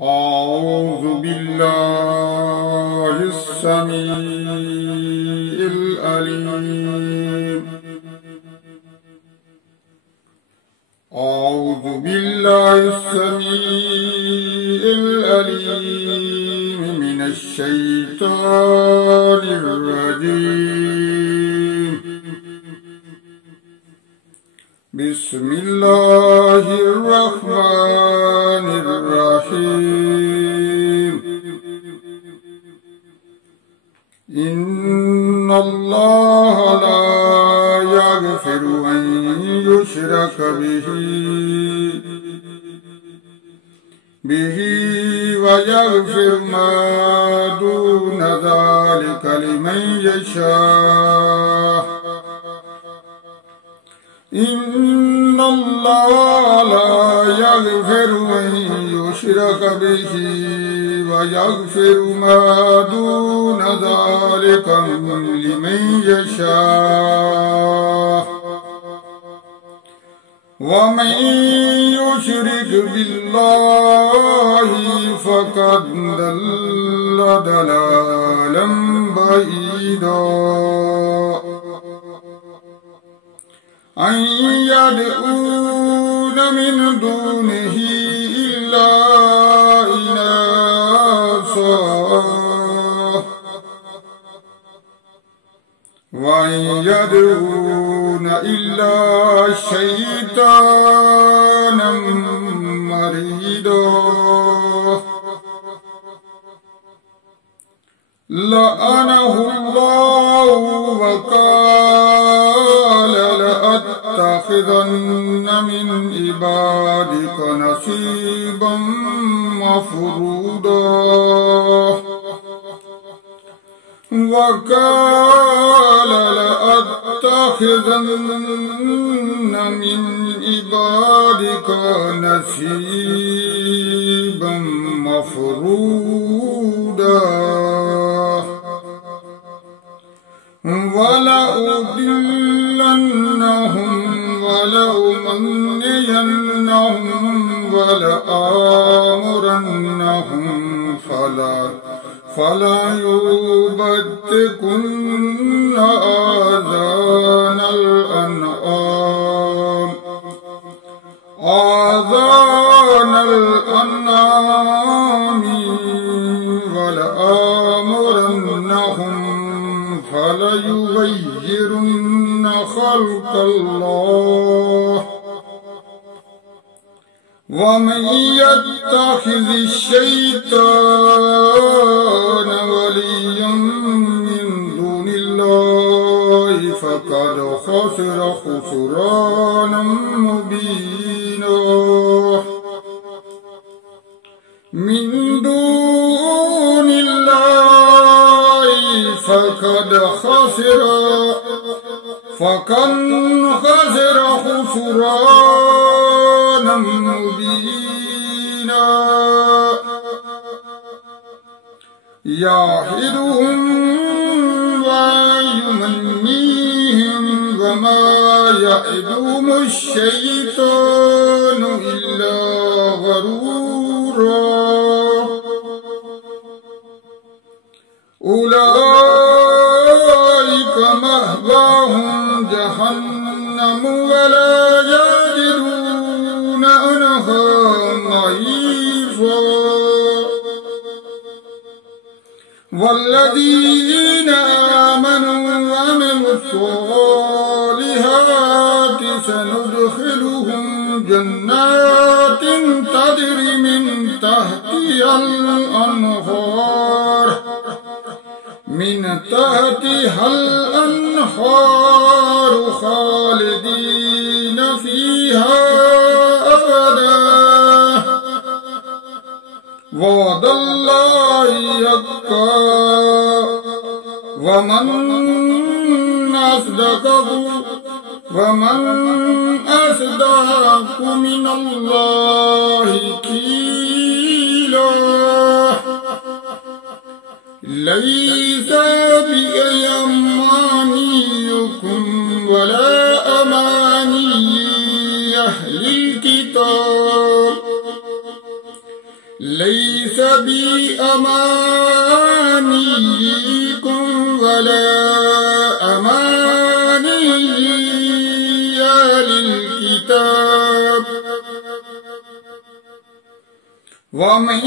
أعوذ بالله السميع العليم أعوذ بالله السميع العليم من الشيطان الرجيم بسم الله الرحمن الرحيم إن الله لا يغفر أن يشرك به ويغفر ما دون ذلك لمن يشاء إن الله لا يغفر أن يشرك به ويغفر ما دون ذلك لمن يشاء ومن يشرك بالله فقد ضل ضلالا بعيدا أن يدعون من دونه إلا إناثا وأن يدعون إلا شيطانا مريدا لعنه الله وقال لأتخذن من عبادك نصيبا مفروضا وقال لأتخذن من عبادك نصيبا مفروضا ولأضلنهم ولأمنينهم ولآمرنهم فلا يبتكن آذان الأنعام ولآمرنهم فليغيرن خلق الله ومن يتخذ الشيطان وليا من دون الله فقد خسر خسرانا مبينا من دون الله فقد خسر خسرانا مبينا يعدهم ويمنيهم وما يعدهم الشيطان إلا غرورا أولئك مأواهم جهنم ولا يجدون عنها محيصا والذين آمنوا وعملوا الصالحات سندخلهم جنات تجري من تحتها الأنهار خالدين فيها أبدا وعد الله حقا ومن أصدق من الله قيلا ليس بأمانيكم ولا أماني أهل الكتاب लैस बी अमानियिकुम वला अमानी अहलिल किताब वमन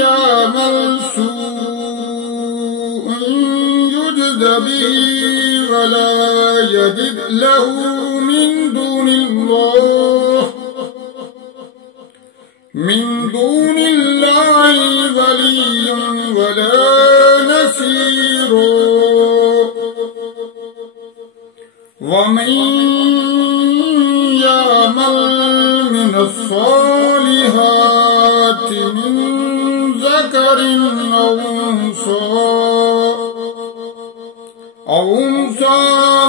यअमल सूअन युज्ज़ बिही वला यजिद लहू मिन दूनिल्लाहि वलिय्यन वला नसीरो वमन यअमल मिनस्सालिहाति मिन ज़करिन औ उन्सा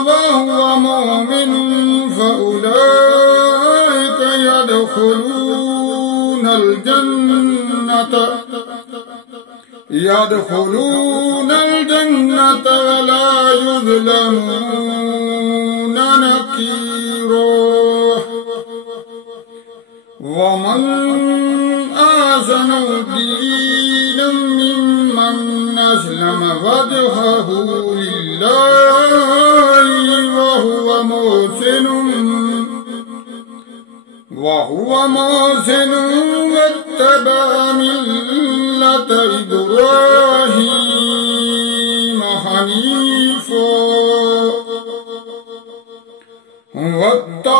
वहुव मुमिनुन फउलाइक यदखुलून الجنة वला युज़लमून नकीरा वमन अहसनु दीनन मिम्मन अस्लम वजहहु लिल्लाहि वहुव मुहसिनुन वत्तबअ मिल्लत इब्राहीम हनीफा वत्तखज़ल्लाहु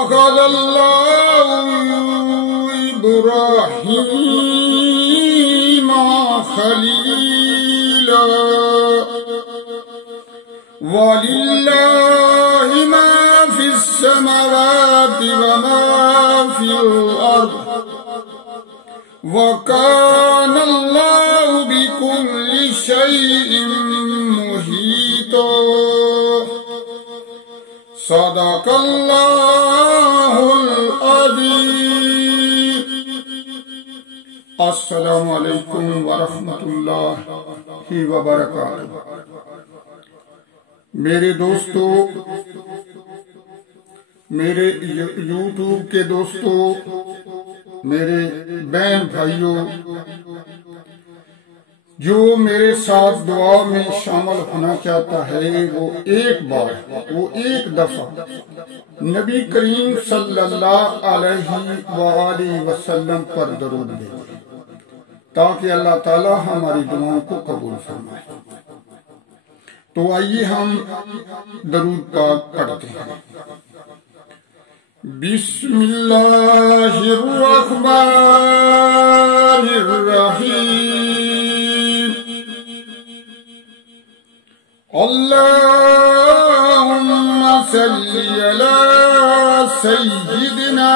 इब्राहीम खलीला वलिल्लाहि मा फिस समावाति व मा फिल अर्द वकान अल्लाहु बिकुल्लि शैइन मुहीता सदक़ल्लाहुल अज़ीम। अस्सलामु अलैकुम व रहमतुल्लाहि व बरकातुहू। मेरे दोस्तों, मेरे यूट्यूब के दोस्तों, मेरे बहन भाइयों, जो मेरे साथ दुआ में शामिल होना चाहता है वो एक दफा नबी करीम सल्लल्लाहु अलैहि वसल्लम पर दरूद भेजे ताकि अल्लाह ताला हमारी दुआओं को कबूल फरमाए। तो आइए हम दरूद पाक पढ़ते हैं। बिस्मिल्लाहिर्रहमानिर्रहीम। अल्लाहुम्मा सल्लि अला सय्यिदिना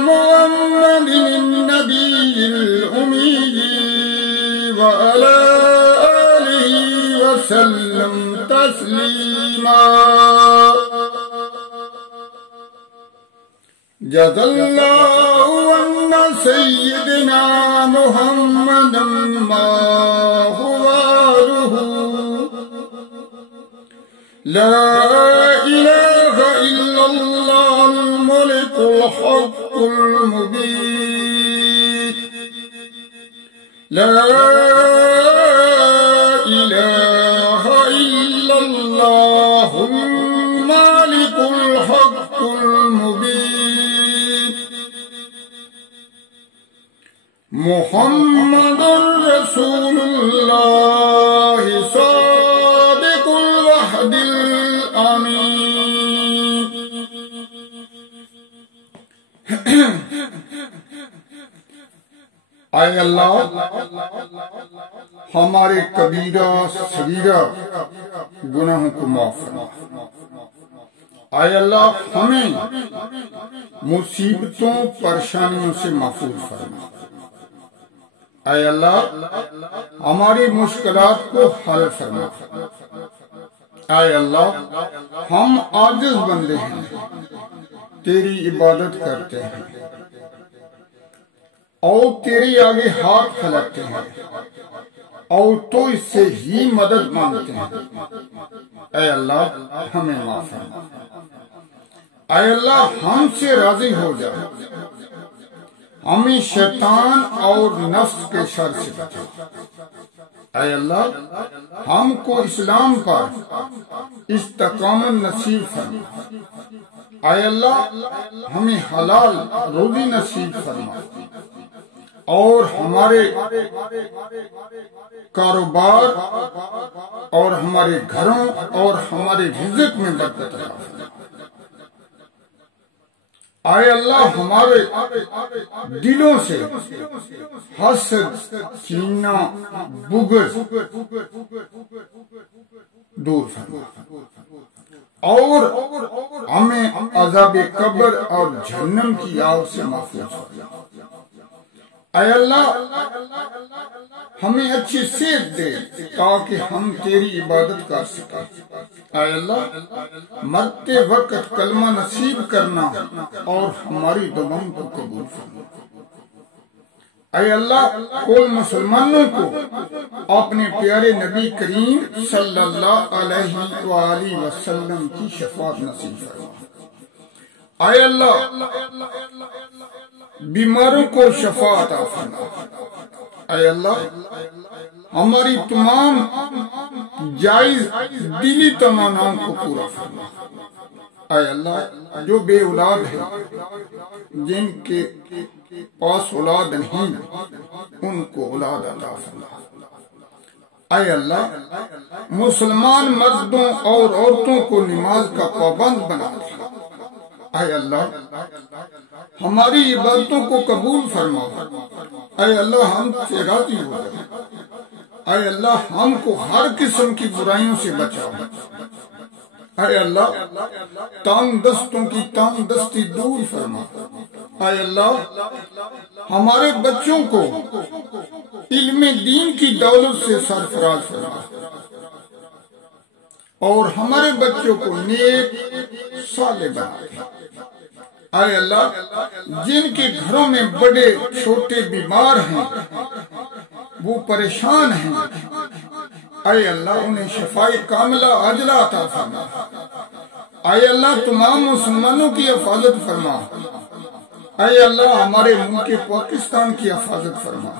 मुहम्मदिन नबिय्यिल उम्मी व अला आलिहि वसल्लम तस्लीमा। जज़ल्लाहु अन्ना सय्यिदिना मुहम्मदन मा हुवा रुहु ला इलाहा इल्लल्लाहुल मलिकुल हक़्क़ुल मुबीन ला इलाहा इल्लल्लाहुल मालिकुल हक़्क़ुल मुबीन मुहम्मदुर रसूलुल्लाह सादिकुल वहदिल आमीन। आए अल्लाह हमारे कबीरा सगीरा गुनाहों को माफ फरमा। आए अल्लाह हमें मुसीबतों परेशानियों से महफूज फरमा। आए अल्लाह हमारी मुश्किलात को हल फरमा। आए अल्लाह हम आजिज़ बंदे हैं, तेरी इबादत करते हैं और तेरे आगे हाथ फैलाते हैं और तो इससे ही मदद मांगते हैं। ऐ अल्लाह हमें माफ फरमा। आय अल्लाह हमसे राजी हो जा, हमें शैतान और नफ्स के शर से बचा। आय अल्लाह हमको इस्लाम पर इस्तकामत नसीब फरमा। आय अल्लाह हमें हलाल रोजी नसीब फरमा और हमारे कारोबार और हमारे घरों और हमारे रिज़्क़ में बरकत अता फरमा। आय अल्लाह हमारे दिलों से हसद, कीना, बुग़्ज़ दूर फरमा और हमें अज़ाब कब्र और जहन्नम की आग से महफूज फरमा। आय अल्लाह हमें अच्छी सेहत दे ताकि हम तेरी इबादत कर सकें। आय अल्लाह मरते वक्त कलमा नसीब करना और हमारी दुआओं को कबूल फरमा। आय अल्लाह कुल मुसलमानों को अपने प्यारे नबी करीम सल्लल्लाहु अलैहि वसल्लम की शफाअत नसीब फरमा। आय अल्लाह बीमारों को शफाअत अता फरमा। आय अल्लाह हमारी तमाम जायज दिली तमन्नाओं को पूरा फरमा। आय अल्लाह जो बे औलाद है, जिनके पास औलाद नहीं, उनको औलाद अता फरमा। आय अल्लाह मुसलमान मर्दों और औरतों को नमाज का पाबंद बना दे। आय अल्लाह हमारी इबादतों को कबूल फरमा। आय अल्लाह हमसे राजी हो जा। आय अल्लाह हमको हर किस्म की बुराइयों से बचाओ। आय अल्लाह तंग दस्तों की तंग दस्ती दूर फरमा। आय अल्लाह हमारे बच्चों को इल्मे दीन की दौलत से सरफराज फरमा और हमारे बच्चों को नेक साले बना दे। आय अल्लाह जिनके घरों में बड़े छोटे बीमार हैं, वो परेशान हैं, आय अल्लाह उन्हें शफाए कामिला अजला अता फरमा। आय अल्लाह तमाम मुसलमानों की हिफाजत फरमा। आय अल्लाह हमारे मुल्क पाकिस्तान की हिफाजत फरमा।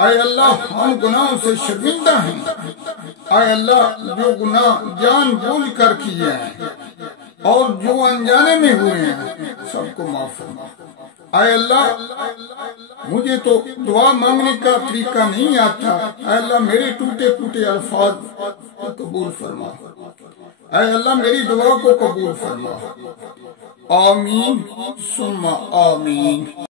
आय अल्लाह हम गुनाहों से शर्मिंदा हैं। आय अल्लाह जो गुनाह जान बूझ कर किए हैं और जो अनजाने में हुए हैं, सबको माफ फरमा। आय अल्लाह मुझे तो दुआ मांगने का तरीका नहीं आता। आय अल्लाह मेरे टूटे फूटे अल्फाज को कबूल फरमा। आय अल्लाह मेरी दुआ को कबूल फरमा। आमीन सुम्मा आमीन।